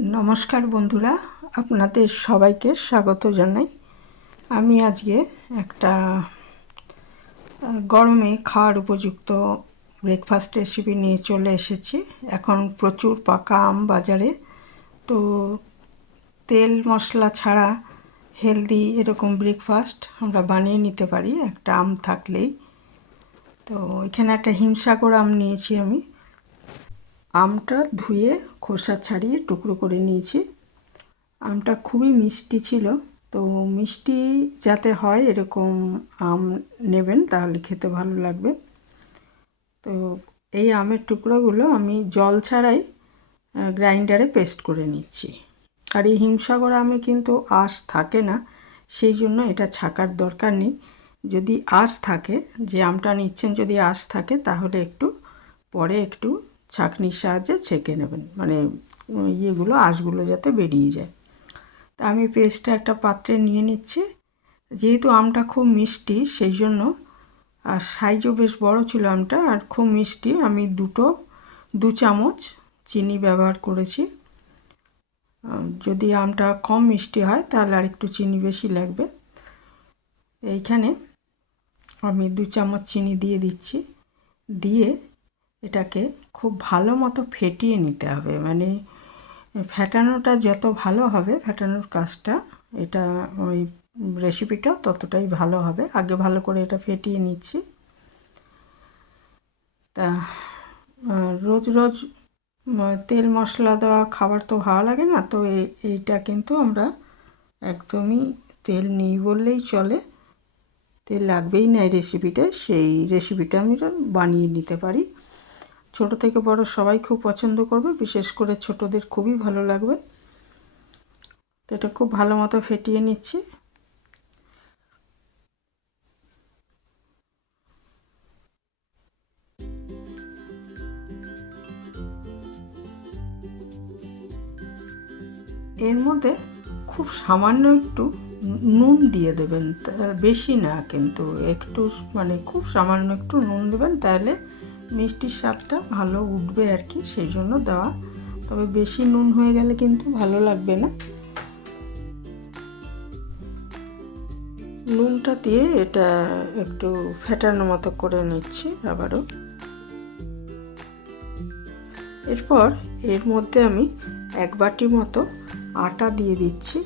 নমস্কার বন্ধুরা, আপনাদের সবাইকে স্বাগত জানাই। আমি আজকে একটা গরমে খাওয়ার উপযুক্ত ব্রেকফাস্ট রেসিপি নিয়ে চলে এসেছি। এখন প্রচুর পাকা আম বাজারে, তো তেল মশলা ছাড়া হেলদি এরকম ব্রেকফাস্ট আমরা বানিয়ে নিতে পারি একটা আম থাকলেই। তো এখানে একটা হিমসাগর আম নিয়েছি আমি। আমটা ধুয়ে খোসা ছাড়িয়ে টুকরো করে নিয়েছি। আমটা খুবই মিষ্টি ছিল, তো মিষ্টি যাতে হয় এরকম আম নেবেন, তাহলে খেতে ভালো লাগবে। তো এই আমের টুকরোগুলো আমি জল ছাড়াই গ্রাইন্ডারে পেস্ট করে নিচ্ছি। আর এই হিমসাগর আমে কিন্তু আঁশ থাকে না, সেই জন্য এটা ছাকার দরকার নেই। যদি আঁশ থাকে, যে আমটা নিচ্ছেন যদি আঁশ থাকে, তাহলে পরে একটু ছাঁকনির সাহায্যে ছেঁকে নেবেন, মানে ইয়েগুলো আঁশগুলো যাতে বেরিয়ে যায়। তা আমি পেস্টটা একটা পাত্রে নিয়ে নিচ্ছি। যেহেতু আমটা খুব মিষ্টি, সেই জন্য, আর সাইজও বেশ বড় ছিল আমটা, আর খুব মিষ্টি, আমি 2 চামচ চিনি ব্যবহার করেছি। যদি আমটা কম মিষ্টি হয় তাহলে আর একটু চিনি বেশি লাগবে। এইখানে আমি 2 চামচ চিনি দিয়ে দিচ্ছি। দিয়ে এটাকে খুব ভালো মতো ফেটিয়ে নিতে হবে, মানে ফেটানোটা যত ভালো হবে, ফেটানোর কাজটা, এটা ওই রেসিপিটা ততটাই ভালো হবে। আগে ভালো করে এটা ফেটিয়ে নিচ্ছি। তা রোজ রোজ তেল মশলা দেওয়া খাবার তো ভালো লাগে না, তো এইটা কিন্তু আমরা একদমই তেল নেই বললেই চলে, তেল লাগবেই না এই রেসিপিটায়। সেই রেসিপিটা আমি বানিয়ে নিতে পারি। ছোট থেকে বড় সবাই খুব পছন্দ করবে, বিশেষ করে ছোটদের খুবই ভালো লাগবে। তো এটা খুব ভালো মতো ফেটিয়ে নিচ্ছি। এর মধ্যে খুব সামান্য একটু নুন দিয়ে দেবেন, বেশি না কিন্তু, একটু, মানে খুব সামান্য একটু নুন দেবেন, তাহলে মিষ্টির স্বাদটা ভালো উঠবে আর কি, সেই জন্য দেওয়া। তবে বেশি নুন হয়ে গেলে কিন্তু ভালো লাগবে না। নুনটা দিয়ে এটা একটু ফেটানো মতো করে নিচ্ছি আবারও। এরপর এর মধ্যে আমি 1 বাটি মতো আটা দিয়ে দিচ্ছি।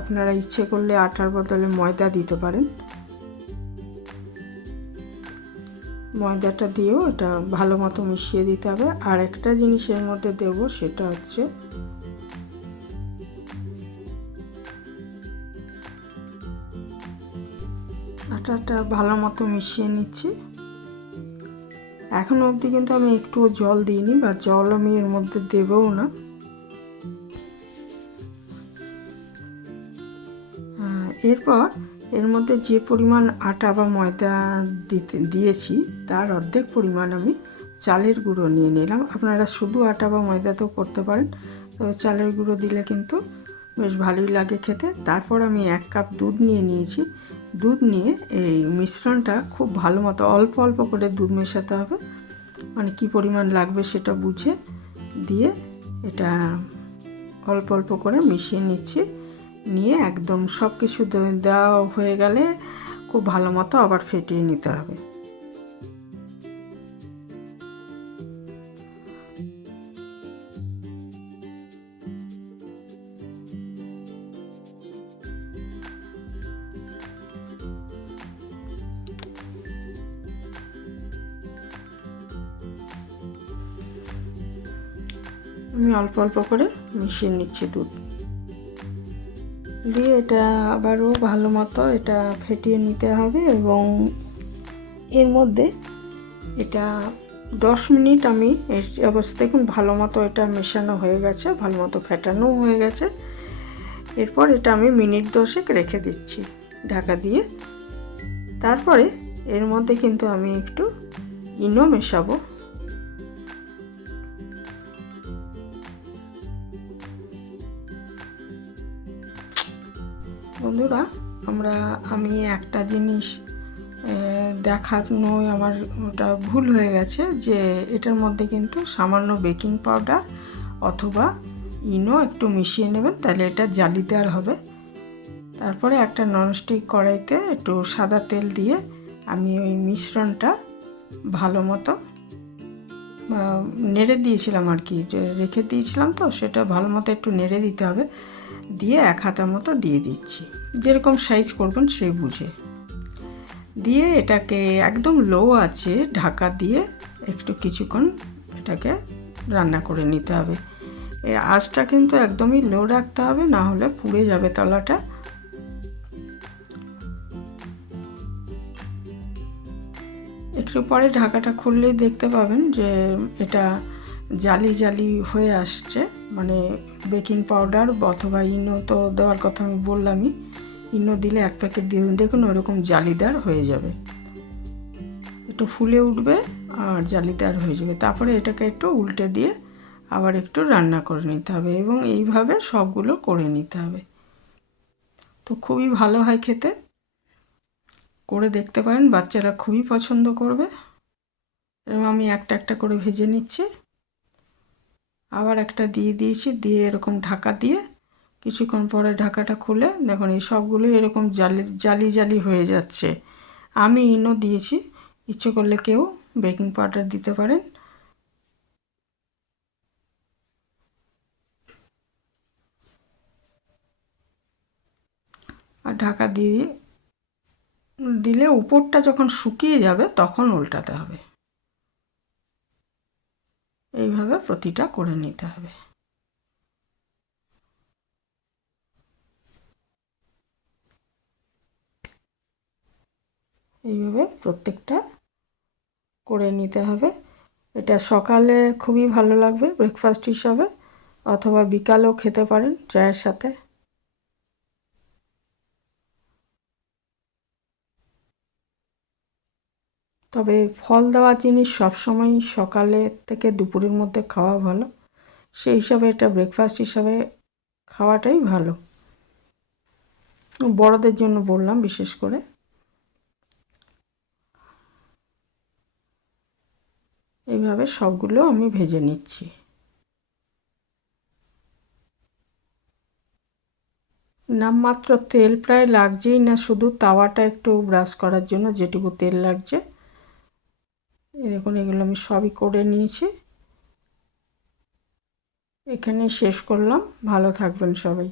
আপনারা ইচ্ছে করলে আটার বদলে ময়দা দিতে পারেন। ময়দাটা দিয়েও এটা ভালো মতো মিশিয়ে দিতে হবে। আর একটা জিনিস এর মধ্যে দেব, সেটা হচ্ছে আটাটা ভালো মতো মিশিয়ে নিচ্ছি। এখনো অবধি কিন্তু আমি একটুও জল দিইনি, বা জল আমি এর মধ্যে দেবও না। এরপর এর মধ্যে যে পরিমাণ আটা বা ময়দা দিয়েছি, তার অর্ধেক পরিমাণ আমি চালের গুঁড়ো নিয়ে নিলাম। আপনারা শুধু আটা বা ময়দাতেও করতে পারেন, তো চালের গুঁড়ো দিলে কিন্তু বেশ ভালোই লাগে খেতে। তারপর আমি 1 কাপ দুধ নিয়ে নিয়েছি। দুধ নিয়ে এই মিশ্রণটা খুব ভালো মতো, অল্প অল্প করে দুধ মেশাতে হবে, মানে কী পরিমাণ লাগবে সেটা বুঝে দিয়ে এটা অল্প অল্প করে মিশিয়ে নিচ্ছি। নিয়ে একদম সব কিছু দেওয়া হয়ে গেলে খুব ভালো মতো আবার ফেটিয়ে নিতে হবে। আমি অল্প অল্প করে মিশিয়ে নিচ্ছি দুধ দিয়ে। এটা আবারও ভালো মতো এটা ফেটিয়ে নিতে হবে, এবং এর মধ্যে এটা 10 মিনিট আমি এই অবস্থা, দেখুন ভালো মতো এটা মেশানো হয়ে গেছে, ভালো মতো ফেটানো হয়ে গেছে। এরপর এটা আমি মিনিট 10 রেখে দিচ্ছি ঢাকা দিয়ে। তারপরে এর মধ্যে কিন্তু আমি একটু ইনো মেশাবো। বন্ধুরা, আমি একটা জিনিস দেখানো আমার ওটা ভুল হয়ে গেছে, যে এটার মধ্যে কিন্তু সামান্য বেকিং পাউডার অথবা ইনো একটু মিশিয়ে নেবেন, তাহলে এটা জালিদার হবে। তারপরে একটা ননস্টিক কড়াইতে একটু সাদা তেল দিয়ে আমি ওই মিশ্রণটা ভালো মতো নেড়ে দিয়েছিলাম আর কি, যে রেখে দিয়েছিলাম, তো সেটা ভালো মতো একটু নেড়ে দিতে হবে। দিয়ে 1 হাতা মতো দিয়ে দিচ্ছি, যেরকম সাইজ করবেন সেই বুঝে। দিয়ে এটাকে একদম লো আছে ঢাকা দিয়ে একটু কিছুক্ষণ এটাকে রান্না করে নিতে হবে। এই আঁচটা কিন্তু একদমই লো রাখতে হবে, না হলে পুড়ে যাবে তলাটা। একটু পরে ঢাকাটা খুললেই দেখতে পাবেন যে এটা জালি জালি হয়ে আসছে, মানে বেকিং পাউডার অথবা ইনো তো দেওয়ার কথা আমি বললামই, ইনো দিলে 1 প্যাকেট দিয়ে দেখুন ওরকম জালিদার হয়ে যাবে, একটু ফুলে উঠবে আর জালিদার হয়ে যাবে। তারপরে এটাকে একটু উল্টে দিয়ে আবার একটু রান্না করে নিতে হবে এবং এইভাবে সবগুলো করে নিতে হবে। তো খুবই ভালো হয় খেতে, করে দেখতে পারেন, বাচ্চারা খুবই পছন্দ করবে। এবং আমি একটা একটা করে ভেজে নিচ্ছি, আবার একটা দিয়ে দিয়েছি, দিয়ে এরকম ঢাকা দিয়ে কিছুক্ষণ পরে ঢাকাটা খুলে দেখুন এই সবগুলো এরকম জালি জালি হয়ে যাচ্ছে। আমি ইনো দিয়েছি, ইচ্ছে করলে কেউ বেকিং পাউডার দিতে পারেন। আর ঢাকা দিয়ে দিলে উপরটা যখন শুকিয়ে যাবে তখন উল্টাতে হবে। এইভাবে প্রতিটা করে নিতে হবে। এইভাবে প্রত্যেকটা করে নিতে হবে। এটা সকালে খুবই ভালো লাগবে ব্রেকফাস্ট হিসাবে, অথবা বিকালেও খেতে পারেন চায়ের সাথে। তবে ফল দেওয়া জিনিস সবসময় সকালে থেকে দুপুরের মধ্যে খাওয়া ভালো, সেই হিসাবে এটা ব্রেকফাস্ট হিসাবে খাওয়াটাই ভালো। বড়দের জন্য বললাম বিশেষ করে। এইভাবে সবগুলো আমি ভেজে নিচ্ছি। নামমাত্র তেল প্রায় লাগছেই না, শুধু তাওয়াটা একটু ব্রাশ করার জন্য যেটুকু তেল লাগছে। দেখুন এগুলো আমি সবই করে নিয়েছি। এখানে শেষ করলাম, ভালো থাকবেন সবাই।